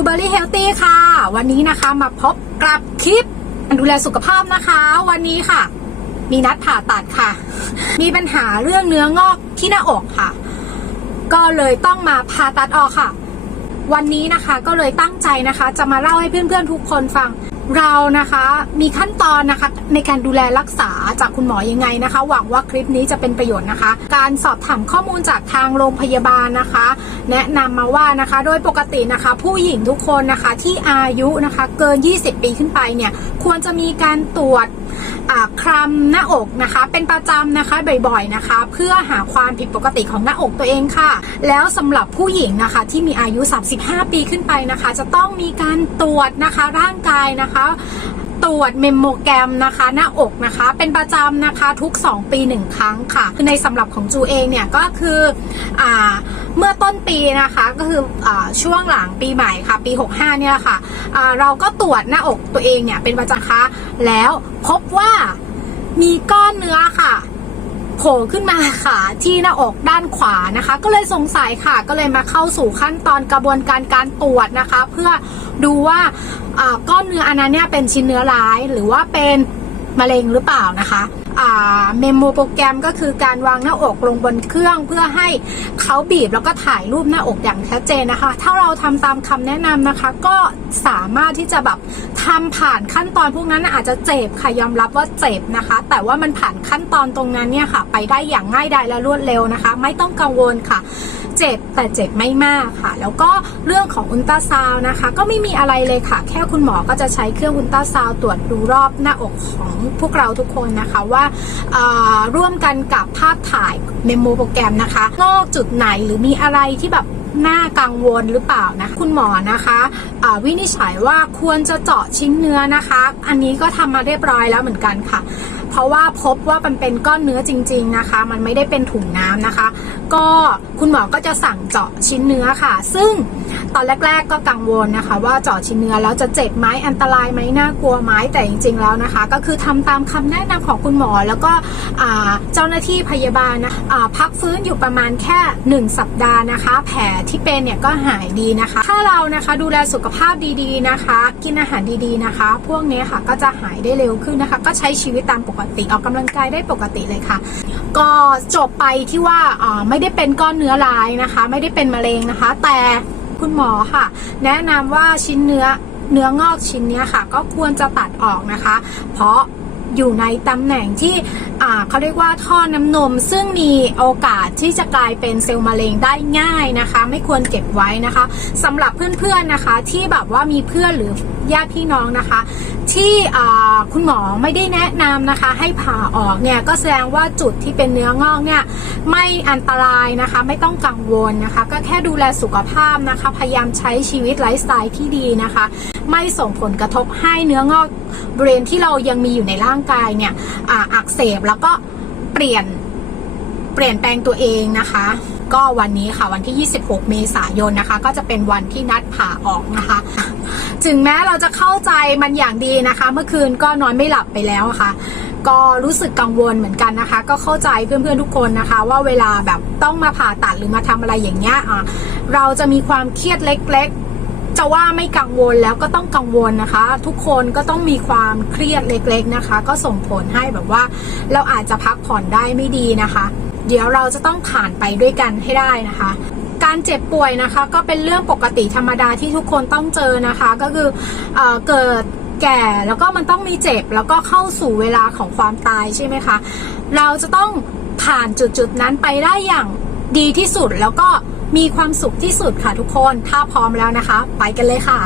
จูเบอรี่เฮลตี้ค่ะ วันนี้นะคะมาพบกับคลิปดูแลสุขภาพนะคะ วันนี้ค่ะ มีนัดผ่าตัดค่ะ มีปัญหาเรื่องเนื้องอกที่หน้าอกค่ะ ก็เลยต้องมาผ่าตัดออกค่ะ วันนี้นะคะก็เลยตั้งใจนะคะ จะมาเล่าให้เพื่อนๆทุกคนฟัง เรานะคะมีขั้นตอนนะคะในการดูแลรักษาจากคุณหมอยังไงนะคะ หวังว่าคลิปนี้จะเป็นประโยชน์นะคะ การสอบถามข้อมูลจากทางโรงพยาบาลนะคะ แนะนำมาว่านะคะโดยปกตินะคะ ผู้หญิงทุกคนนะคะที่อายุนะคะเกิน 20 ปีขึ้นไปเนี่ยควรจะมีการตรวจคลำหน้าอกนะคะ เป็นประจำนะคะบ่อยๆนะคะ เพื่อหาความผิดปกติของหน้าอกตัวเองค่ะ แล้วสำหรับผู้หญิงนะคะที่มีอายุ 35 ปีขึ้นไปนะคะ จะต้องมีการตรวจนะคะร่างกายนะคะตรวจเมมโมแกรมนะคะ หน้าอกนะคะ เป็นประจำนะคะทุก 2 ปี 1 ครั้งค่ะ คือในสำหรับของจูเองเนี่ยก็คืออ่า เมื่อต้นปีนะคะก็คืออช่วงหลังปีใหม่ค่ะ ปี 65 เนี่ยค่ะอ่าเราก็ตรวจหน้าอกตัวเองเนี่ยเป็นประจำค่ะแล้วพบว่ามีก้อนเนื้อค่ะโผล่ขึ้นมาค่ะที่หน้าอกด้านขวานะคะ ก็เลยสงสัยค่ะ ก็เลยมาเข้าสู่ขั้นตอนกระบวนการการตรวจนะคะ เพื่อดูว่าอ่าก้อนเนื้ออันนั้นเนี่ยเป็นชิ้นเนื้อร้ายหรือว่าเป็น มะเร็งหรือเปล่านะคะเมมโมโปรแกรมก็คือการวางหน้าอกลงบนเครื่องเพื่อให้เขาบีบแล้วก็ถ่ายรูปหน้าอกอย่างชัดเจนนะคะ ถ้าเราทำตามคำแนะนำนะคะ ก็สามารถที่จะแบบทำผ่านขั้นตอนพวกนั้นอาจจะเจ็บค่ะยอมรับว่าเจ็บนะคะ แต่ว่ามันผ่านขั้นตอนตรงนั้นเนี่ยค่ะ ไปได้อย่างง่ายดายและรวดเร็วนะคะ ไม่ต้องกังวลค่ะ เจ็บแต่เจ็บไม่มากค่ะ แล้วก็เรื่องของอุลตราซาวนะคะ ก็ไม่มีอะไรเลยค่ะ แค่คุณหมอก็จะใช้เครื่องอุลตราซาวตรวจดูรอบหน้าอกของพวกเราทุกคนนะคะว่าาร่วมกันกับภาพถ่ายเมมโมโปรแกรมนะคะงอกจุดไหนหรือมีอะไรที่แบบน่ากังวลหรือเปล่านะคุณหมอนะคะวินิจฉัยว่าควรจะเจาะชิ้นเนื้อนะคะ อันนี้ก็ทำมาเรียบร้อยแล้วเหมือนกันค่ะ เพราะว่าพบว่ามันเป็นก้อนเนื้อจริง ๆนะคะ มันไม่ได้เป็นถุงน้ำนะคะ ก็คุณหมอก็จะสั่งเจาะชิ้นเนื้อค่ะ ซึ่งตอนแรก ๆ ก็กังวลนะคะ ว่าเจาะชิ้นเนื้อแล้วจะเจ็บไหมอันตรายไหมน่ากลัวไหมแต่จริง ๆ แล้วนะคะ ก็คือทำตามคำแนะนำของคุณหมอแล้วก็เจ้าหน้าที่พยาบาลนะอ่าพักฟื้นอยู่ประมาณแค่ 1 สัปดาห์นะคะ แผลที่เป็นเนี่ยก็หายดีนะคะ ถ้าเรานะคะดูแลสุขภาพดีๆนะคะ กินอาหารดีๆนะคะ พวกนี้ค่ะก็จะหายได้เร็วขึ้นนะคะ ก็ใช้ชีวิตตามปกติออกกำลังกายได้ปกติเลยค่ะ ก็จบไปที่ว่าไม่ได้เป็นก้อนเนื้อร้ายนะคะ ไม่ได้เป็นมะเร็งนะคะ แต่คุณหมอค่ะ แนะนำว่าชิ้นเนื้อเนื้องอกชิ้นนี้ค่ะ ก็ควรจะตัดออกนะคะ เพราะ อยู่ในตำแหน่งที่เขาเรียกว่าท่อน้ำนม ซึ่งมีโอกาสที่จะกลายเป็นเซลล์มะเร็งได้ง่ายนะคะ ไม่ควรเก็บไว้นะคะสำหรับเพื่อนๆนะคะที่แบบว่ามีเพื่อนหรือญาติพี่น้องนะคะ ที่คุณหมอไม่ได้แนะนำนะคะ ให้ผ่าออกเนี่ยก็แสดงว่าจุดที่เป็นเนื้องอกเนี่ยไม่อันตรายนะคะ ไม่ต้องกังวลนะคะ ก็แค่ดูแลสุขภาพนะคะ พยายามใช้ชีวิตไลฟ์สไตล์ที่ดีนะคะ ไม่ส่งผลกระทบให้เนื้องอกบริเวณที่เรายังมีอยู่ในร่างกายเนี่ยออักเสบแล้วก็เปลี่ยนเปลี่ยนแปลงตัวเองนะคะ ก็วันนี้ค่ะวันที่ 26 เมษายนนะคะ ก็จะเป็นวันที่นัดผ่าออกนะคะถึงแม้เราจะเข้าใจมันอย่างดีนะคะ เมื่อคืนก็นอนไม่หลับไปแล้วะค่ะ ก็รู้สึกกังวลเหมือนกันนะคะ ก็เข้าใจเพื่อนๆทุกคนนะคะ ว่าเวลาแบบต้องมาผ่าตัดหรือมาทำอะไรอย่างเงี้ยอะเราจะมีความเครียดเล็ก ๆ จะว่าไม่กังวลแล้วก็ต้องกังวลนะคะ ทุกคนก็ต้องมีความเครียดเล็กๆนะคะ ก็ส่งผลให้แบบว่า เราอาจจะพักผ่อนได้ไม่ดีนะคะ เดี๋ยวเราจะต้องผ่านไปด้วยกันให้ได้นะคะการเจ็บป่วยนะคะก็เป็นเรื่องปกติธรรมดาที่ทุกคนต้องเจอนะคะ ก็คือเออเกิดแก่แล้วก็มันต้องมีเจ็บแล้วก็เข้าสู่เวลาของความตายใช่ไหมคะ เราจะต้องผ่านจุดๆนั้นไปได้อย่างดีที่สุดแล้วก็ มีความสุขที่สุดค่ะทุกคน ถ้าพร้อมแล้วนะคะ ไปกันเลยค่ะ